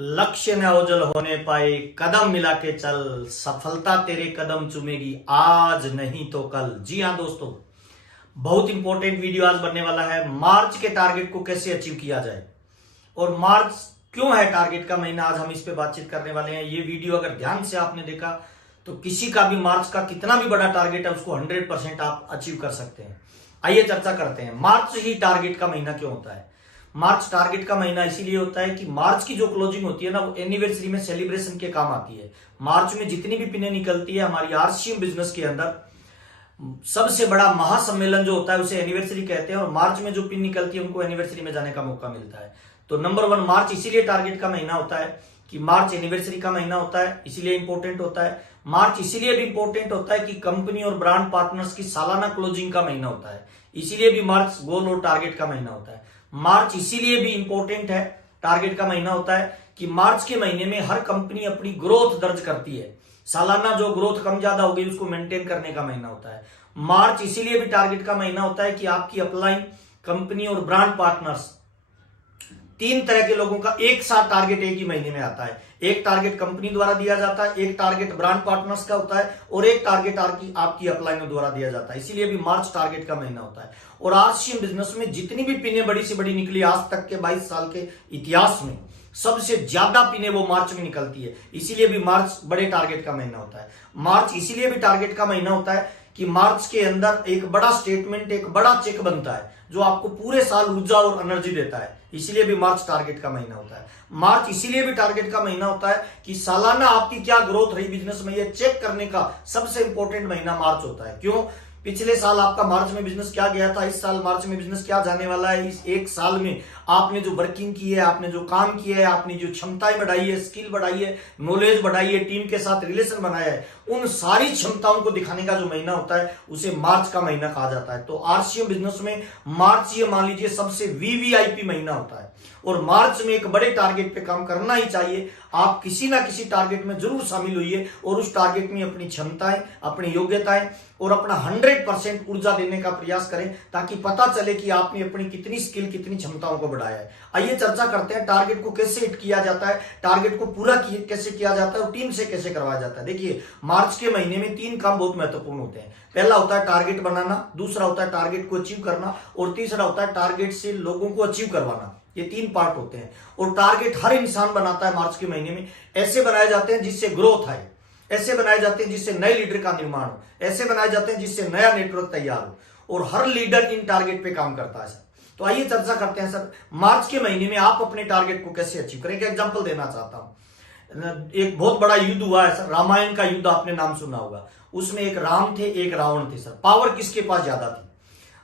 लक्ष्य न ओझल होने पाए, कदम मिला के चल, सफलता तेरे कदम चूमेगी आज नहीं तो कल। जी हाँ दोस्तों, बहुत इंपॉर्टेंट वीडियो आज बनने वाला है। मार्च के टारगेट को कैसे अचीव किया जाए और मार्च क्यों है टारगेट का महीना, आज हम इस पे बातचीत करने वाले हैं। ये वीडियो अगर ध्यान से आपने देखा तो किसी का भी मार्च का कितना भी बड़ा टारगेट है उसको 100% आप अचीव कर सकते हैं। आइए चर्चा करते हैं, मार्च ही टारगेट का महीना क्यों होता है। मार्च टारगेट का महीना इसीलिए होता है कि मार्च की जो क्लोजिंग होती है ना, वो एनिवर्सरी में सेलिब्रेशन के काम आती है। मार्च में जितनी भी पिनें निकलती है हमारी आरसीएम बिजनेस के अंदर, सबसे बड़ा महासम्मेलन जो होता है उसे एनिवर्सरी कहते हैं और मार्च में जो पिन निकलती है उनको एनिवर्सरी में जाने का मौका मिलता है। तो नंबर 1 मार्च इसीलिए टारगेट का महीना होता है कि मार्च एनिवर्सरी का महीना होता है, इसीलिए इंपॉर्टेंट होता है। मार्च इसीलिए भी इंपॉर्टेंट होता है कि कंपनी और ब्रांड पार्टनर्स की सालाना क्लोजिंग का महीना होता है, इसीलिए भी मार्च गोल और टारगेट का महीना होता है। मार्च इसीलिए भी इंपॉर्टेंट है, टारगेट का महीना होता है कि मार्च के महीने में हर कंपनी अपनी ग्रोथ दर्ज करती है, सालाना जो ग्रोथ कम ज्यादा हो गई उसको मेंटेन करने का महीना होता है। मार्च इसीलिए भी टारगेट का महीना होता है कि आपकी अपलाइन, कंपनी और ब्रांड पार्टनर्स, 3 तरह के लोगों का एक साथ टारगेट एक ही महीने में आता है। एक टारगेट कंपनी द्वारा दिया जाता है, एक टारगेट ब्रांड पार्टनर्स का होता है और एक टारगेट आपकी अपलाइनों द्वारा दिया जाता है, इसीलिए भी मार्च टारगेट का महीना होता है। और आरसीएम बिजनेस में जितनी भी पिनें बड़ी से बड़ी निकली आज तक के 22 साल के इतिहास में, सबसे ज्यादा पिनें वो मार्च में निकलती है, इसीलिए भी मार्च बड़े टारगेट का महीना होता है। मार्च इसीलिए भी टारगेट का महीना होता है कि मार्च के अंदर एक बड़ा स्टेटमेंट, एक बड़ा चेक बनता है जो आपको पूरे साल ऊर्जा और एनर्जी देता है, इसीलिए भी मार्च टारगेट का महीना होता है। मार्च इसीलिए भी टारगेट का महीना होता है कि सालाना आपकी क्या ग्रोथ रही बिजनेस में, ये चेक करने का सबसे इंपॉर्टेंट महीना मार्च होता है। क्यों? पिछले साल आपका मार्च में बिजनेस क्या गया था, इस साल मार्च में बिजनेस क्या जाने वाला है। इस एक साल में आपने जो वर्किंग की है, आपने जो काम किया है, आपने जो क्षमताएं बढ़ाई है, स्किल बढ़ाई है, नॉलेज बढ़ाई है, टीम के साथ रिलेशन बनाया है, उन सारी क्षमताओं को दिखाने का जो महीना होता है उसे मार्च का महीना कहा जाता है। तो आरसीएम बिजनेस में मार्च, ये मान लीजिए, सबसे वीवीआईपी महीना होता है और मार्च में एक बड़े टारगेट पे काम करना ही चाहिए। आप किसी ना किसी टारगेट में जरूर शामिल होइए और उस टारगेट में अपनी क्षमताएं, अपनी योग्यताएं और अपना 100% ऊर्जा देने का प्रयास करें, ताकि पता चले कि आपने अपनी कितनी स्किल, कितनी क्षमताओं को बढ़ाया है। आइए चर्चा करते हैं टारगेट को कैसे हिट किया जाता है, टारगेट को पूरा कैसे किया जाता है और टीम से कैसे करवाया जाता है। देखिए, मार्च के महीने में 3 काम बहुत महत्वपूर्ण होते हैं। पहला होता है टारगेट बनाना, दूसरा होता है टारगेट को अचीव करना और तीसरा होता है टारगेट से लोगों को अचीव करवाना। ये 3 पार्ट होते हैं और टारगेट हर इंसान बनाता है मार्च के महीने में। ऐसे बनाए जाते हैं जिससे ग्रोथ आए, ऐसे बनाए जाते हैं जिससे नए लीडर का निर्माण हो, ऐसे बनाए जाते हैं जिससे नया नेटवर्क तैयार हो और हर लीडर इन टारगेट पे काम करता है सर। तो आइए चर्चा करते हैं सर, मार्च के महीने में आप अपने टारगेट को कैसे अचीव करें। एक एग्जांपल देना चाहता हूं। एक बहुत बड़ा युद्ध हुआ है सर, रामायण का युद्ध आपने नाम सुना होगा। उसमें एक राम थे, एक रावण थे सर। पावर किसके पास ज्यादा थी?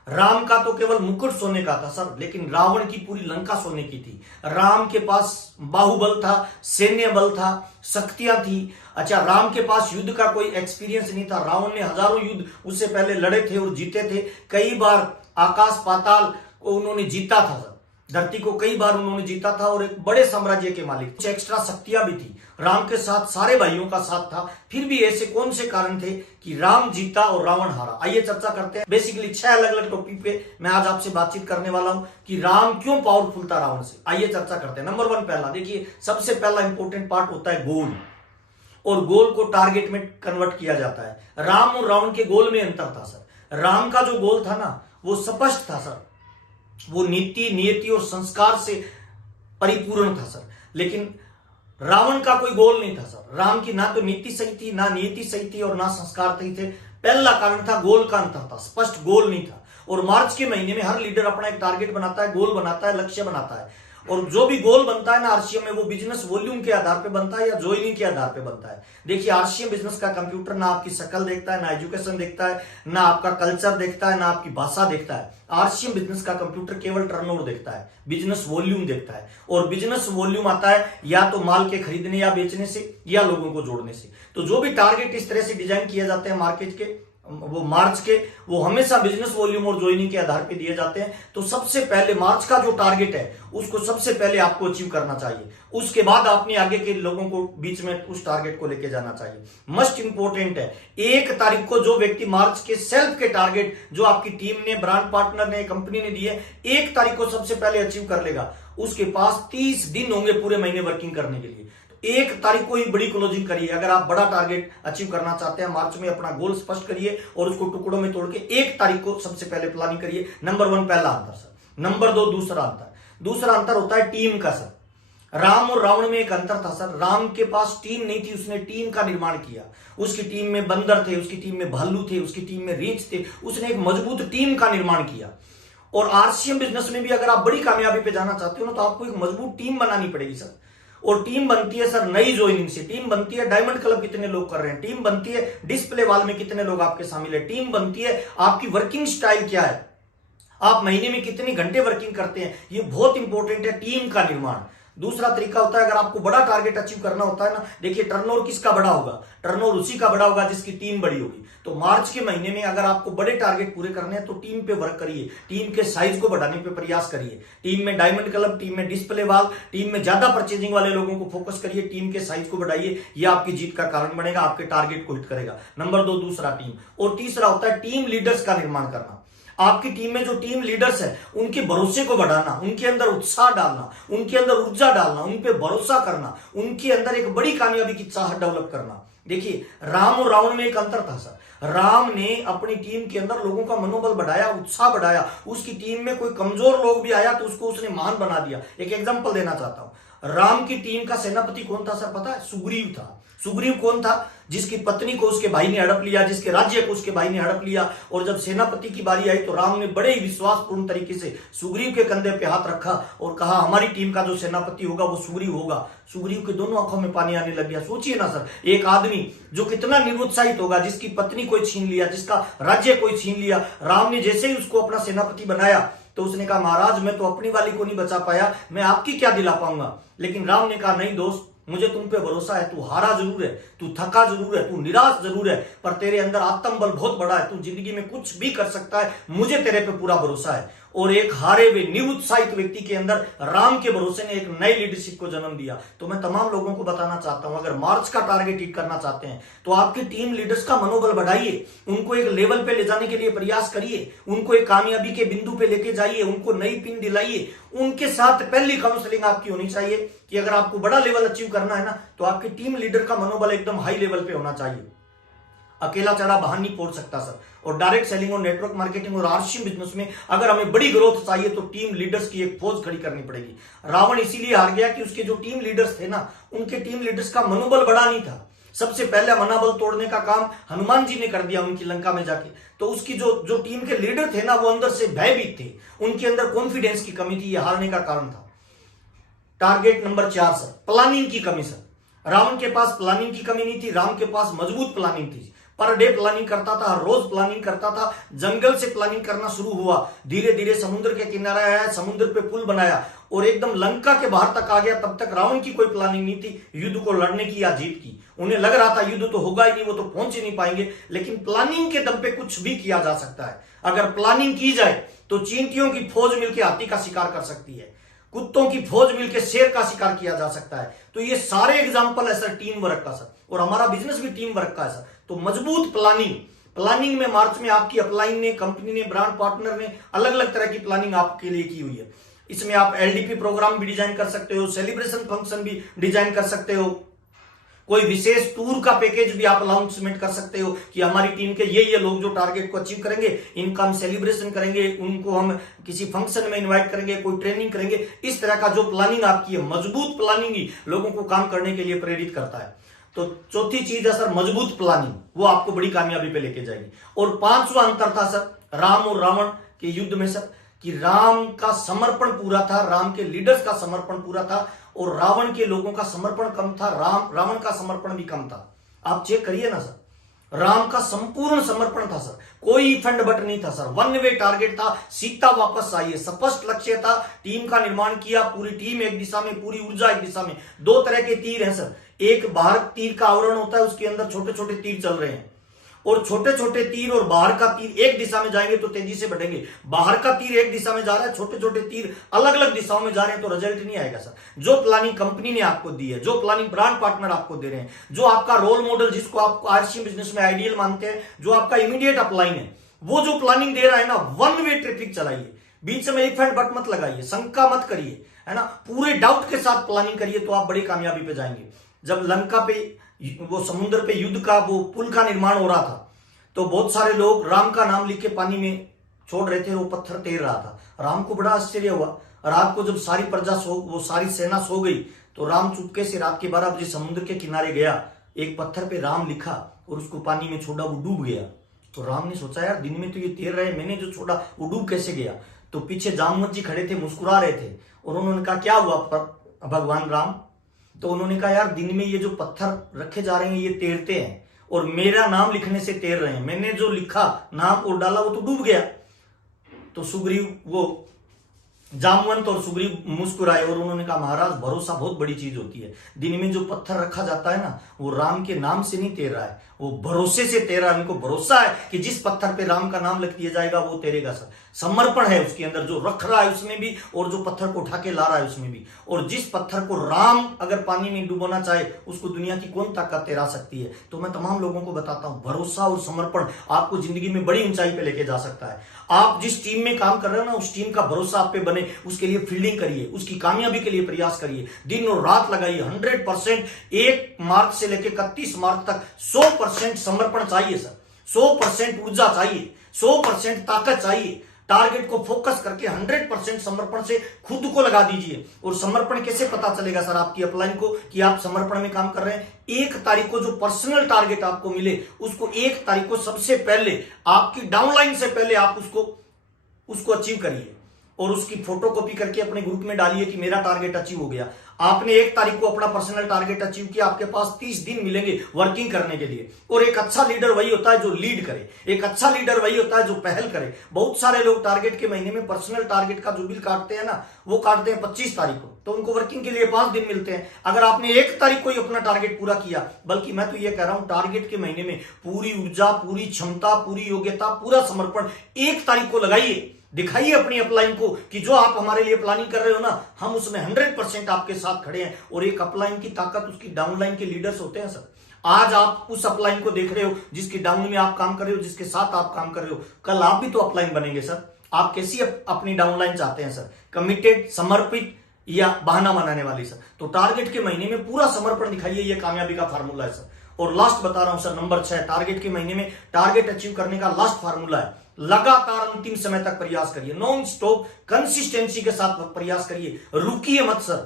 राम का तो केवल मुकुट सोने का था सर, लेकिन रावण की पूरी लंका सोने की थी। राम के पास बाहुबल था, सैन्य बल था, शक्तियां थी। अच्छा, राम के पास युद्ध का कोई एक्सपीरियंस नहीं था। रावण ने हजारों युद्ध उससे पहले लड़े थे और जीते थे। कई बार आकाश पाताल को उन्होंने जीता था सर, धरती को कई बार उन्होंने जीता था और एक बड़े साम्राज्य के मालिक। कुछ एक्स्ट्रा शक्तियां भी थी। राम के साथ सारे भाइयों का साथ था। फिर भी ऐसे कौन से कारण थे कि राम जीता और रावण हारा? आइए चर्चा करते हैं। बेसिकली 6 अलग अलग टॉपिक पे मैं आज आपसे बातचीत करने वाला हूं कि राम क्यों पावरफुल था रावण से। आइए चर्चा करते हैं। नंबर 1, पहला देखिए, सबसे पहला इंपॉर्टेंट पार्ट होता है गोल, और गोल को टारगेट में कन्वर्ट किया जाता है। राम और रावण के गोल में अंतर था सर। राम का जो गोल था ना, वो स्पष्ट था सर, वो नीति, नियति और संस्कार से परिपूर्ण था सर। लेकिन रावण का कोई गोल नहीं था सर। राम की ना तो नीति सही थी, ना नियति सही थी और ना संस्कार सही थे। पहला कारण था गोल का अंतर था, स्पष्ट गोल नहीं था। और मार्च के महीने में हर लीडर अपना एक टारगेट बनाता है, गोल बनाता है, लक्ष्य बनाता है। और जो भी गोल बनता है ना आरसीएम में, वो बिजनेस वॉल्यूम के आधार पे बनता है या ज्वाइनिंग के आधार पे बनता है। देखिए, आरसीएम बिजनेस का कंप्यूटर ना आपकी शक्ल देखता है, ना एजुकेशन देखता है, ना आपका कल्चर देखता है, ना आपकी भाषा देखता है। आरसीएम बिजनेस का कंप्यूटर केवल टर्नओवर देखता है, बिजनेस वॉल्यूम देखता है। और बिजनेस वॉल्यूम आता है या तो माल के खरीदने या बेचने से या लोगों को जोड़ने से। तो जो भी टारगेट इस तरह से डिजाइन किए जाते हैं मार्केट के, वो मार्च के, वो हमेशा बिजनेस वॉल्यूम और ज्वाइनिंग के आधार पे दिए जाते हैं। तो सबसे पहले मार्च का जो टारगेट है उसको सबसे पहले आपको अचीव करना चाहिए, उसके बाद अपने आगे के लोगों को बीच में उस टारगेट को लेके जाना चाहिए। मस्ट इंपॉर्टेंट है, 1 तारीख को जो व्यक्ति मार्च के सेल्फ के टारगेट जो आपकी टीम ने, ब्रांड पार्टनर ने, कंपनी ने दिए, 1 तारीख को सबसे पहले अचीव कर लेगा, उसके पास 30 दिन होंगे पूरे महीने वर्किंग करने के लिए। तो 1 तारीख को ही बड़ी क्लोजिंग करिए। अगर आप बड़ा टारगेट अचीव करना चाहते हैं मार्च में, अपना गोल स्पष्ट करिए और उसको टुकड़ों में तोड़ के 1 तारीख को सबसे पहले प्लानिंग करिए। नंबर 1 पहला अंतर सर। नंबर 2 दूसरा अंतर होता है टीम का सर। राम और रावण में एक अंतर था सर। राम के पास टीम नहीं थी, उसने टीम का निर्माण किया। उसकी टीम में बंदर थे, उसकी टीम में भालू थे, उसकी टीम में रीछ थे। उसने एक मजबूत टीम का निर्माण किया। और आरसीएम बिजनेस में भी अगर आप बड़ी कामयाबी पे जाना चाहते हो ना, तो आपको एक मजबूत टीम बनानी पड़ेगी सर। और टीम बनती है सर नई ज्वाइनिंग से। टीम बनती है डायमंड क्लब कितने लोग कर रहे हैं, टीम बनती है डिस्प्ले वॉल में कितने लोग आपके शामिल है, टीम बनती है आपकी वर्किंग स्टाइल क्या है, आप महीने में कितने घंटे वर्किंग करते हैं। ये बहुत इंपॉर्टेंट है, टीम का निर्माण। दूसरा तरीका होता है, अगर आपको बड़ा टारगेट अचीव करना होता है ना, देखिए टर्नओवर किसका बड़ा होगा, टर्नओवर उसी का बड़ा होगा जिसकी टीम बड़ी होगी। तो मार्च के महीने में अगर आपको बड़े टारगेट पूरे करने हैं तो टीम पे वर्क करिए, टीम के साइज को बढ़ाने पे प्रयास करिए। टीम में डायमंड क्लब, टीम में डिस्प्ले वाल, टीम में ज्यादा परचेजिंग वाले लोगों को फोकस करिए, टीम के साइज को बढ़ाइए। यह आपकी जीत का कारण बनेगा, आपके टारगेट को हिट करेगा। नंबर 2 दूसरा टीम। और तीसरा होता है टीम लीडर्स का निर्माण करना। आपकी टीम में जो टीम लीडर्स है उनके भरोसे को बढ़ाना, उनके अंदर उत्साह डालना, उनके अंदर ऊर्जा डालना, उन पे भरोसा करना, उनके अंदर एक बड़ी कामयाबी की चाहत डेवलप करना। देखिए राम और रावण में एक अंतर था सर। राम ने अपनी टीम के अंदर लोगों का मनोबल बढ़ाया, उत्साह बढ़ाया। उसकी टीम में कोई कमजोर लोग भी आया तो उसको उसने महान बना दिया। एक एग्जांपल देना चाहता हूं, राम की टीम का सेनापति कौन था सर पता है? सुग्रीव था। सुग्रीव कौन था? जिसकी पत्नी को उसके भाई ने हड़प लिया, जिसके राज्य को उसके भाई ने हड़प लिया। और जब सेनापति की बारी आई तो राम ने बड़े ही विश्वासपूर्ण तरीके से सुग्रीव के कंधे पे हाथ रखा और कहा हमारी टीम का जो सेनापति होगा वो सुग्रीव होगा। सुग्रीव के दोनों आंखों में पानी आने लग गया। सोचिए ना सर, एक आदमी जो कितना निरुत्साहित होगा, जिसकी पत्नी कोई छीन लिया, जिसका राज्य कोई छीन लिया। राम ने जैसे ही उसको अपना सेनापति बनाया तो उसने कहा महाराज मैं तो अपनी वाली को नहीं बचा पाया, मैं आपकी क्या दिला पाऊंगा। लेकिन राम ने कहा नहीं दोस्त, मुझे तुम पे भरोसा है। तू हारा जरूर है, तू थका जरूर है, तू निराश जरूर है, पर तेरे अंदर आत्मबल बहुत बड़ा है, तू जिंदगी में कुछ भी कर सकता है, मुझे तेरे पे पूरा भरोसा है। और एक हारे हुए निरुत्साहित व्यक्ति के अंदर राम के भरोसे ने एक नई लीडरशिप को जन्म दिया। तो मैं तमाम लोगों को बताना चाहता हूं, अगर मार्च का टारगेट हिट करना चाहते हैं तो आपकी टीम लीडर्स का मनोबल बढ़ाइए, उनको एक लेवल पे ले जाने के लिए प्रयास करिए, उनको एक कामयाबी के बिंदु पे लेके जाइए, उनको नई पिन दिलाइए। उनके साथ पहली काउंसलिंग आपकी होनी चाहिए कि अगर आपको बड़ा लेवल अचीव करना है ना, तो आपकी टीम लीडर का मनोबल एकदम हाई लेवल पे होना चाहिए। अकेला चढ़ा बाहर नहीं पहुंच सकता सर। और डायरेक्ट सेलिंग और नेटवर्क मार्केटिंग और आरसीएम बिजनेस में अगर हमें बड़ी ग्रोथ चाहिए तो टीम लीडर्स की एक फौज खड़ी करनी पड़ेगी। रावण इसीलिए हार गया कि उसके जो टीम लीडर्स थे ना, उनके टीम लीडर्स का मनोबल बड़ा नहीं था। सबसे पहले मनोबल तोड़ने का काम हनुमान जी ने कर दिया उनकी लंका में जाके। तो उसकी जो टीम के लीडर थे ना, वो अंदर से भयभीत थे, उनके अंदर कॉन्फिडेंस की कमी थी, ये हारने का कारण था। टारगेट नंबर 4 सर, प्लानिंग की कमी सर। रावण के पास प्लानिंग की कमी नहीं थी, राम के पास मजबूत प्लानिंग थी। पर डे प्लानिंग करता था, हर रोज प्लानिंग करता था। जंगल से प्लानिंग करना शुरू हुआ, धीरे धीरे समुद्र के किनारे आया, समुद्र पे पुल बनाया और एकदम लंका के बाहर तक आ गया। तब तक रावण की कोई प्लानिंग नहीं थी युद्ध को लड़ने की या जीत की। उन्हें लग रहा था युद्ध तो होगा ही नहीं, वो तो पहुंच ही नहीं पाएंगे। लेकिन प्लानिंग के दम पे कुछ भी किया जा सकता है। अगर प्लानिंग की जाए तो चींटियों की फौज मिलकर हाथी का शिकार कर सकती है, कुत्तों की फौज मिलकर शेर का शिकार किया जा सकता है। तो ये सारे एग्जांपल है सर टीम वर्क का सर, और हमारा बिजनेस भी टीम वर्क का है सर। तो मजबूत प्लानिंग में मार्च में आपकी अपलाइन ने, कंपनी ने, ब्रांड पार्टनर ने अलग अलग तरह की प्लानिंग आपके लिए की हुई है। इसमें आप एलडीपी प्रोग्राम भी डिजाइन कर सकते हो, सेलिब्रेशन फंक्शन भी डिजाइन कर सकते हो, कोई विशेष टूर का पैकेज भी आप अनाउंसमेंट कर सकते हो कि हमारी टीम के ये लोग जो टारगेट को अचीव करेंगे, इनका हम सेलिब्रेशन करेंगे, उनको हम किसी फंक्शन में इनवाइट करेंगे, कोई ट्रेनिंग करेंगे। इस तरह का जो प्लानिंग आपकी है, मजबूत प्लानिंग ही लोगों को काम करने के लिए प्रेरित करता है। तो चौथी चीज है सर मजबूत प्लानिंग, वो आपको बड़ी कामयाबी पे लेके जाएगी। और 5वां अंतर था सर राम और रावण के युद्ध में सर, कि राम का समर्पण पूरा था, राम के लीडर्स का समर्पण पूरा था और रावण के लोगों का समर्पण कम था, रावण का समर्पण भी कम था। आप चेक करिए ना सर, राम का संपूर्ण समर्पण था सर, कोई फंड बट नहीं था सर, वन वे टारगेट था, सीता वापस आई है, स्पष्ट लक्ष्य था, टीम का निर्माण किया, पूरी टीम एक दिशा में, पूरी ऊर्जा एक दिशा में। 2 तरह के तीर हैं सर, एक बाहर तीर का आवरण होता है, उसके अंदर छोटे छोटे तीर चल रहे हैं, और छोटे छोटे तीर और बाहर का तीर एक दिशा में जाएंगे तो तेजी से बढ़ेंगे। बाहर का तीर एक दिशा में जा रहा है, छोटे छोटे तीर अलग अलग दिशाओं में जा रहे हैं, तो रिजल्ट नहीं आएगा सर। जो प्लानिंग कंपनी ने आपको दी है, जो प्लानिंग ब्रांड पार्टनर आपको दे रहे हैं, जो आपका रोल मॉडल जिसको आप आरसीएम बिजनेस में आइडियल मानते हैं, जो आपका इमीडिएट अपलाइन है, वो जो प्लानिंग दे रहा है ना, वन वे ट्रैफिक चलाइए, बीच में इफ एंड बट मत लगाइए, शंका मत करिए। है ना, पूरे डाउट के साथ प्लानिंग करिए तो आप बड़ी कामयाबी पे जाएंगे। जब लंका पे वो समुद्र पे युद्ध का वो पुल का निर्माण हो रहा था तो बहुत सारे लोग राम का नाम लिख के पानी में छोड़ रहे थे, वो पत्थर तैर रहा था। राम को बड़ा आश्चर्य हुआ। रात को जब सारी प्रजा वो सारी सेना सो गई तो राम चुपके से रात के 12 बजे समुद्र के किनारे गया, एक पत्थर पे राम लिखा और उसको पानी में छोड़ा, वो डूब गया। तो राम ने सोचा यार दिन में तो ये तैर रहे, मैंने जो छोड़ा वो डूब कैसे गया। तो पीछे जामवंत जी खड़े थे, मुस्कुरा रहे थे और उन्होंने कहा क्या हुआ भगवान राम। तो उन्होंने कहा यार दिन में ये जो पत्थर रखे जा रहे हैं ये तैरते हैं और मेरा नाम लिखने से तैर रहे हैं, मैंने जो लिखा नाम और डाला वो तो डूब गया। तो सुग्रीव वो जामवंत और सुग्रीव मुस्कुराए और उन्होंने कहा महाराज भरोसा बहुत बड़ी चीज होती है। दिन में जो पत्थर रखा जाता है ना वो राम के नाम से नहीं तैर रहा है, वो भरोसे से तैर रहा है। उनको भरोसा है कि जिस पत्थर पे राम का नाम लिख दिया जाएगा वो तैरेगा। सर समर्पण है उसके अंदर, जो रख रहा है उसमें भी और जो पत्थर को उठा के ला रहा है उसमें भी। और जिस पत्थर को राम अगर पानी में डुबोना चाहे उसको दुनिया की कौन ताकत तैरा सकती है। तो मैं तमाम लोगों को बताता हूं भरोसा और समर्पण आपको जिंदगी में बड़ी ऊंचाई पे लेके जा सकता है। आप जिस टीम में काम कर रहे हो ना उस टीम का भरोसा आप पे बने, उसके लिए फील्डिंग करिए, उसकी कामयाबी के लिए प्रयास करिए, दिन और रात लगाइए। 100% 1 मार्च से लेकर 31 मार्च तक 100% समर्पण चाहिए सर, 100% ऊर्जा चाहिए, 100% ताकत चाहिए। टारगेट को फोकस करके 100% समर्पण से खुद को लगा दीजिए। और समर्पण कैसे पता चलेगा सर आपकी अपलाइन को कि आप समर्पण में काम कर रहे हैं। 1 तारीख को जो पर्सनल टारगेट आपको मिले उसको 1 तारीख को सबसे पहले आपकी डाउनलाइन से पहले आप उसको अचीव करिए और उसकी फोटो कॉपी करके अपने ग्रुप में डालिए कि मेरा टारगेट अचीव हो गया। आपने 1 तारीख को अपना पर्सनल टारगेट अचीव किया, आपके पास 30 दिन मिलेंगे वर्किंग करने के लिए। और एक अच्छा लीडर वही होता है जो लीड करे, एक अच्छा लीडर वही होता है जो पहल करे। बहुत सारे लोग टारगेट के महीने में पर्सनल टारगेट का जो बिल काटते हैं ना वो काटते हैं 25 तारीख को, तो उनको वर्किंग के लिए 5 दिन मिलते हैं। अगर आपने 1 तारीख को ही अपना टारगेट पूरा किया, बल्कि मैं तो ये कह रहा हूं टारगेट के महीने में पूरी ऊर्जा, पूरी क्षमता, पूरी योग्यता, पूरा समर्पण 1 तारीख को लगाइए। दिखाइए अपनी अपलाइन को कि जो आप हमारे लिए प्लानिंग कर रहे हो ना हम उसमें 100% आपके साथ खड़े हैं। और एक अपलाइन की ताकत उसकी डाउनलाइन के लीडर्स होते हैं सर। आज आप उस अपलाइन को देख रहे हो जिसकी डाउन में आप काम कर रहे हो, जिसके साथ आप काम कर रहे हो, कल आप भी तो अपलाइन बनेंगे सर। आप कैसी अपनी डाउनलाइन चाहते हैं सर, कमिटेड, समर्पित या बहाना बनाने वाली सर। तो टारगेट के महीने में पूरा समर्पण दिखाइए, ये कामयाबी का फार्मूला है सर। और लास्ट बता रहा हूं सर, नंबर 6 टारगेट के महीने में टारगेट अचीव करने का लास्ट फार्मूला है लगातार अंतिम समय तक प्रयास करिए, नॉन स्टॉप कंसिस्टेंसी के साथ प्रयास करिए, रुकिए मत सर।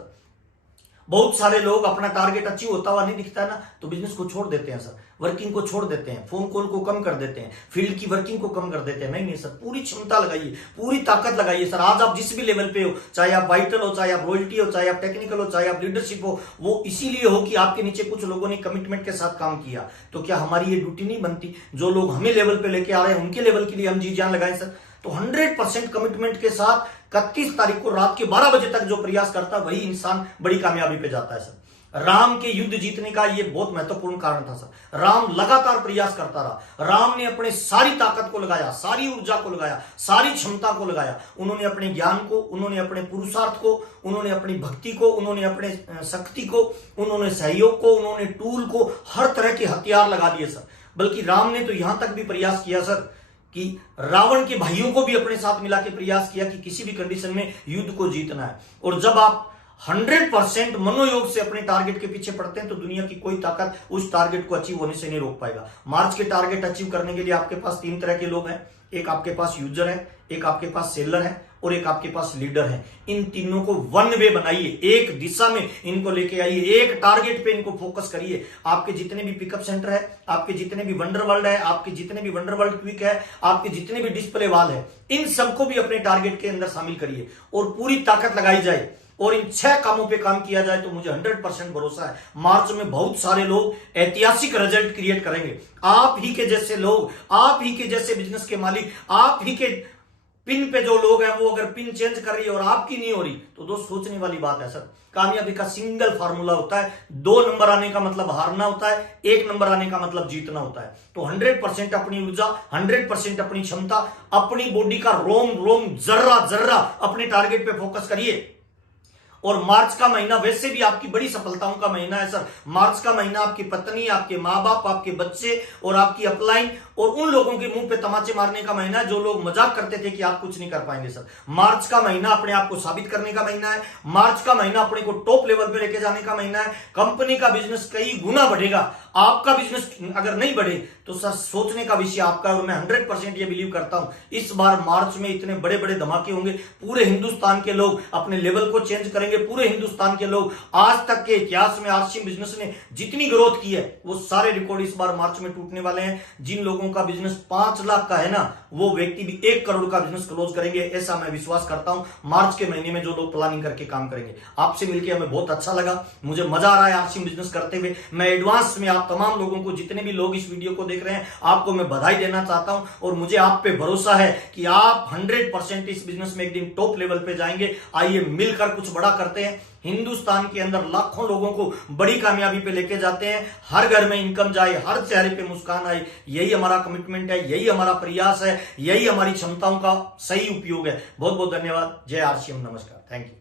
बहुत सारे लोग अपना टारगेट अचीव होता हुआ नहीं दिखता है ना तो बिजनेस को छोड़ देते हैं सर, वर्किंग को छोड़ देते हैं, फोन कॉल को कम कर देते हैं, फील्ड की वर्किंग को कम कर देते हैं। नहीं सर, पूरी क्षमता लगाइए, पूरी ताकत लगाइए सर। आज आप जिस भी लेवल पे हो, चाहे आप वाइटल हो, चाहे आप रॉयल्टी हो, चाहे आप टेक्निकल हो, चाहे आप लीडरशिप हो, वो इसीलिए हो कि आपके नीचे कुछ लोगों ने कमिटमेंट के साथ काम किया। तो क्या हमारी ये ड्यूटी नहीं बनती जो लोग हमें लेवल पे लेके आ रहे हैं उनके लेवल के लिए हम जी जान लगाएं सर। तो 100% कमिटमेंट के साथ 31 तारीख को रात के 12 बजे तक जो प्रयास करता है वही इंसान बड़ी कामयाबी पे जाता है सर। राम के युद्ध जीतने का ये बहुत महत्वपूर्ण कारण था सर। राम लगातार प्रयास करता रहा, राम ने अपने सारी ताकत को लगाया, सारी ऊर्जा को लगाया, सारी क्षमता को लगाया। उन्होंने अपने ज्ञान को, उन्होंने अपने पुरुषार्थ को, उन्होंने अपनी भक्ति को, उन्होंने अपने शक्ति को, उन्होंने सहयोग को, उन्होंने टूल को, हर तरह के हथियार लगा दिए सर। बल्कि राम ने तो यहां तक भी प्रयास किया सर कि रावण के भाइयों को भी अपने साथ मिला के प्रयास किया कि किसी भी कंडीशन में युद्ध को जीतना है। और जब आप 100% मनोयोग से अपने टारगेट के पीछे पड़ते हैं तो दुनिया की कोई ताकत उस टारगेट को अचीव होने से नहीं रोक पाएगा। मार्च के टारगेट अचीव करने के लिए आपके पास 3 तरह के लोग हैं, एक आपके पास यूजर है, एक आपके पास सेलर है और एक आपके पास लीडर है। इन तीनों को वन वे बनाइए, एक दिशा में इनको लेके आइए, एक टारगेट पे इनको फोकस करिए। आपके जितने भी पिकअप सेंटर है, आपके जितने भी वंडर वर्ल्ड है, आपके जितने भी वंडर वर्ल्ड क्विक है, आपके जितने भी डिस्प्ले वाल है, इन सबको भी अपने टारगेट के अंदर शामिल करिए और पूरी ताकत लगाई जाए और इन 6 कामों पे काम किया जाए तो मुझे 100% भरोसा है मार्च में बहुत सारे लोग ऐतिहासिक रिजल्ट क्रिएट करेंगे। आप ही के जैसे लोग, आप ही के जैसे बिजनेस के मालिक, आप ही के पिन पे जो लोग हैं वो अगर पिन चेंज कर रही है और आपकी नहीं हो रही तो दोस्त सोचने वाली बात है सर। कामयाबी का सिंगल फार्मूला होता है, 2 नंबर आने का मतलब हारना होता है, 1 नंबर आने का मतलब जीतना होता है। तो 100% अपनी ऊर्जा, 100% अपनी क्षमता, अपनी बॉडी का रोम रोम, जर्रा जर्रा अपने टारगेट पे फोकस करिए और मार्च का महीना वैसे भी आपकी बड़ी सफलताओं का महीना है सर। मार्च का महीना आपकी पत्नी, आपके माँ बाप, आपके बच्चे और आपकी अपलाइन और उन लोगों के मुंह पे तमाचे मारने का महीना है जो लोग मजाक करते थे कि आप कुछ नहीं कर पाएंगे सर। मार्च का महीना अपने आप को साबित करने का महीना है। मार्च का महीना अपने को टॉप लेवल पे लेके जाने का महीना है। कंपनी का बिजनेस कई गुना बढ़ेगा। आपका बिजनेस अगर नहीं बढ़े तो सर सोचने का विषय आपका, और मैं 100% ये बिलीव करता हूं इस बार मार्च में इतने बड़े बड़े धमाके होंगे। पूरे हिंदुस्तान के लोग अपने लेवल को चेंज करेंगे। पूरे हिंदुस्तान के लोग, आज तक के इतिहास में आरसीएम बिजनेस ने जितनी ग्रोथ की है वो सारे रिकॉर्ड इस बार मार्च में टूटने वाले हैं। जिन लोगों का बिजनेस 5 लाख का है ना, वो व्यक्ति भी 1 करोड़ का बिजनेस क्लोज करेंगे, ऐसा मैं विश्वास करता हूं। मार्च के महीने में जो लोग प्लानिंग करके काम करेंगे, आपसे मिलकर हमें बहुत अच्छा लगा। मुझे मजा आ रहा है आरसीएम बिजनेस करते हुए। मैं एडवांस में आप तमाम लोगों को, जितने भी लोग इस वीडियो को देख रहे हैं, आपको मैं बधाई देना चाहता हूं और मुझे आप पे भरोसा है कि आप 100% इस बिजनेस में एक दिन टॉप लेवल पे जाएंगे। आइए मिलकर कुछ बड़ा करते हैं। हिंदुस्तान के अंदर लाखों लोगों को बड़ी कामयाबी पे लेके जाते हैं। हर घर में इनकम जाए, हर चेहरे पे मुस्कान आए, यही हमारा कमिटमेंट है, यही हमारा प्रयास है, यही हमारी क्षमताओं का सही उपयोग है। बहुत बहुत धन्यवाद। जय आरसीएम, नमस्कार, थैंक यू।